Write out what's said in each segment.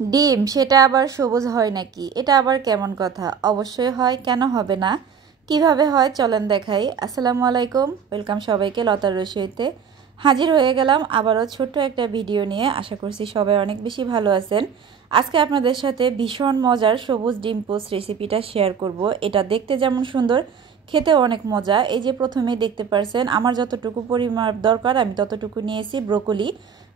ডিম সেটা আবার সবুজ হয় নাকি? এটা আবার কেমন কথা? অবশ্যই হয়, কেন হবে না? কিভাবে হয় চলেন দেখাই। আসসালামু আলাইকুম, ওয়েলকাম সবাইকে লতার রসইতে। হাজির হয়ে গেলাম আবারও ছোট্ট একটা ভিডিও নিয়ে। আশা করছি সবাই অনেক বেশি ভালো আছেন। আজকে আপনাদের সাথে ভীষণ মজার সবুজ ডিম পোস্ট রেসিপিটা শেয়ার করব। এটা দেখতে যেমন সুন্দর, খেতে অনেক মজা। এই যে প্রথমে দেখতে পারছেন আমার যতটুকু পরিমাপ দরকার আমি ততটুকু নিয়েছি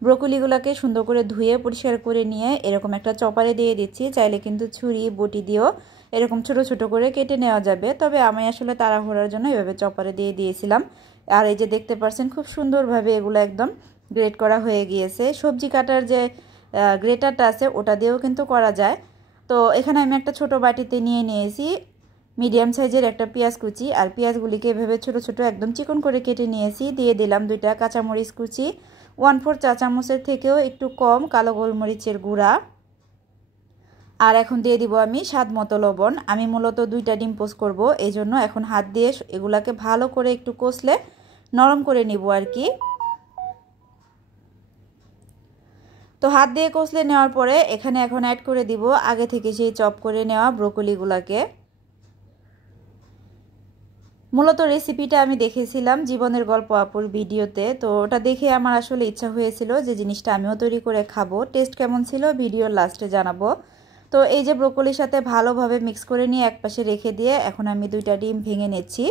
ব্রোকলিগুলোকে সুন্দর করে ধুয়ে পরিষ্কার করে নিয়ে এরকম একটা চপারে দিয়ে দিচ্ছি। চাইলে কিন্তু ছুরি বটি দিয়েও এরকম ছোট ছোট করে কেটে নেওয়া যাবে, তবে আমি আসলে তাড়াহুড়ার জন্য এভাবে চপারে দিয়ে দিয়েছিলাম। আর এই যে দেখতে পাচ্ছেন খুব সুন্দরভাবে এগুলো একদম গ্রেট করা হয়ে গিয়েছে। সবজি কাটার যে গ্রেটারটা আছে ওটা দিয়েও কিন্তু করা যায়। তো এখানে আমি একটা ছোট বাটিতে নিয়ে নিয়েছি মিডিয়াম সাইজের একটা পেঁয়াজ কুচি, আর পেঁয়াজগুলিকে এভাবে ছোট ছোট একদম চিকন করে কেটে নিয়েছি। দিয়ে দিলাম 2টা কাঁচামরিচ কুচি, 1/4 চা চামচের থেকেও একটু কম কালো গোলমরিচের গুঁড়া, আর এখন দিয়ে দিব আমি স্বাদ মতো লবণ। আমি মূলত 2টা ডিম পোস্ট করব, এই জন্য এখন হাত দিয়ে এগুলাকে ভালো করে একটু কষলে নরম করে নিব আর কি। তো হাত দিয়ে কষলে নেওয়ার পরে এখানে এখন অ্যাড করে দিব আগে থেকে সেই চপ করে নেওয়া ব্রোকলিগুলাকে। মূলত রেসিপিটা আমি দেখেছিলাম জীবনের গল্প আপুর ভিডিওতে, তো ওটা দেখে আমার আসলে ইচ্ছা হয়েছিল যে জিনিসটা আমিও তৈরি করে খাবো। টেস্ট কেমন ছিল ভিডিওর লাস্টে জানাবো। তো এই যে ব্রোকলির সাথে ভালোভাবে মিক্স করে নিয়ে একপাশে রেখে দিয়ে এখন আমি 2টা ডিম ভেঙে নিচ্ছি।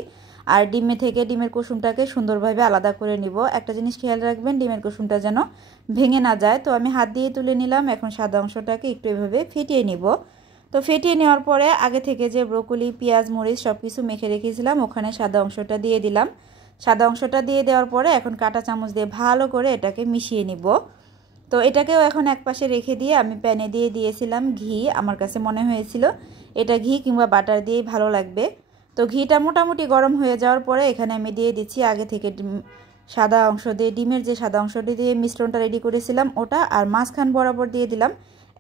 আর ডিমের কুসুমটাকে সুন্দরভাবে আলাদা করে নিব। একটা জিনিস খেয়াল রাখবেন, ডিমের কুসুমটা যেন ভেঙে না যায়। তো আমি হাত দিয়ে তুলে নিলাম। এখন সাদা অংশটাকে একটু এভাবে ফেটিয়ে নিব। তো ফেটিয়ে নেওয়ার পরে আগে থেকে যে ব্রোকলি পেঁয়াজ মরিচ সব কিছু মেখে রেখেছিলাম ওখানে সাদা অংশটা দিয়ে দিলাম। সাদা অংশটা দিয়ে দেওয়ার পরে এখন কাঁটা চামচ দিয়ে ভালো করে এটাকে মিশিয়ে নিব। তো এটাকেও এখন একপাশে রেখে দিয়ে আমি প্যানে দিয়ে দিয়েছিলাম ঘি। আমার কাছে মনে হয়েছিল এটা ঘি কিংবা বাটার দিয়েই ভালো লাগবে। তো ঘিটা মোটামুটি গরম হয়ে যাওয়ার পরে এখানে আমি দিয়ে দিচ্ছি আগে থেকে সাদা অংশ দিয়ে ডিমের যে সাদা অংশটি দিয়ে মিশ্রণটা রেডি করেছিলাম ওটা, আর মাঝখান বরাবর দিয়ে দিলাম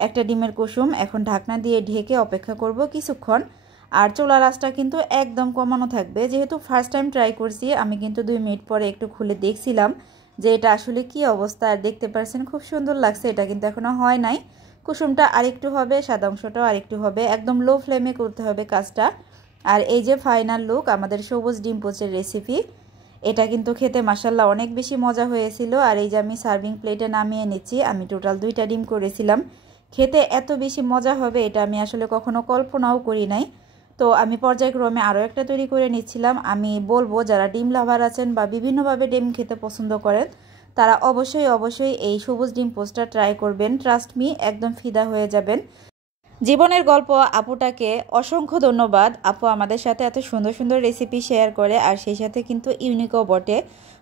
একটা ডিমের কুসুম। এখন ঢাকনা দিয়ে ঢেকে অপেক্ষা করব কিছুক্ষণ। আর চুলার আঁচটা কিন্তু একদম কমানো থাকবে। যেহেতু ফার্স্ট টাইম ট্রাই করছি আমি কিন্তু 2 মিনিট পরে একটু খুলে দেখছিলাম যে এটা আসলে কি অবস্থা। আর দেখতে পাচ্ছেন খুব সুন্দর লাগছে। এটা কিন্তু এখনো হয় নাই, কুসুমটা আরেকটু হবে, সাদা অংশটাও আরেকটু হবে। একদম লো ফ্লেমে করতে হবে কাজটা। আর এই যে ফাইনাল লুক আমাদের সবুজ ডিম পোস্টের রেসিপি। এটা কিন্তু খেতে মাশাআল্লাহ অনেক বেশি মজা হয়েছিল। আর এই যে আমি সার্ভিং প্লেটে নামিয়ে নিচ্ছি। আমি টোটাল 2টা ডিম করেছিলাম। খেতে এত বেশি মজা হবে এটা আমি আসলে কখনো কল্পনাও করি নাই। তো আমি পর্যায়ক্রমে আরও একটা তৈরি করে নিচ্ছিলাম। আমি বলবো যারা ডিম লাভার আছেন বা বিভিন্নভাবে ডিম খেতে পছন্দ করেন তারা অবশ্যই এই সবুজ ডিম পোস্টটা ট্রাই করবেন। ট্রাস্ট মি, একদম ফিদা হয়ে যাবেন। জীবনের গল্প আপুটাকে অসংখ্য ধন্যবাদ। আপু আমাদের সাথে এত সুন্দর সুন্দর রেসিপি শেয়ার করে, আর সেই সাথে কিন্তু ইউনিকও বটে।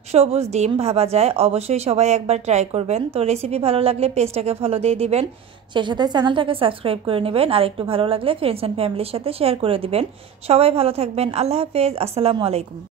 সবুজ ডিম ভাবা যায়, অবশ্যই সবাই একবার ট্রাই করবেন। তো রেসিপি ভালো লাগলে পেজটাকে ফলো দিয়ে দিবেন, সেই সাথে চ্যানেলটাকে সাবস্ক্রাইব করে নেবেন, আর একটু ভালো লাগলে ফ্রেন্ডস অ্যান্ড ফ্যামিলির সাথে শেয়ার করে দিবেন। সবাই ভালো থাকবেন। আল্লাহ হাফেজ, আসসালামু আলাইকুম।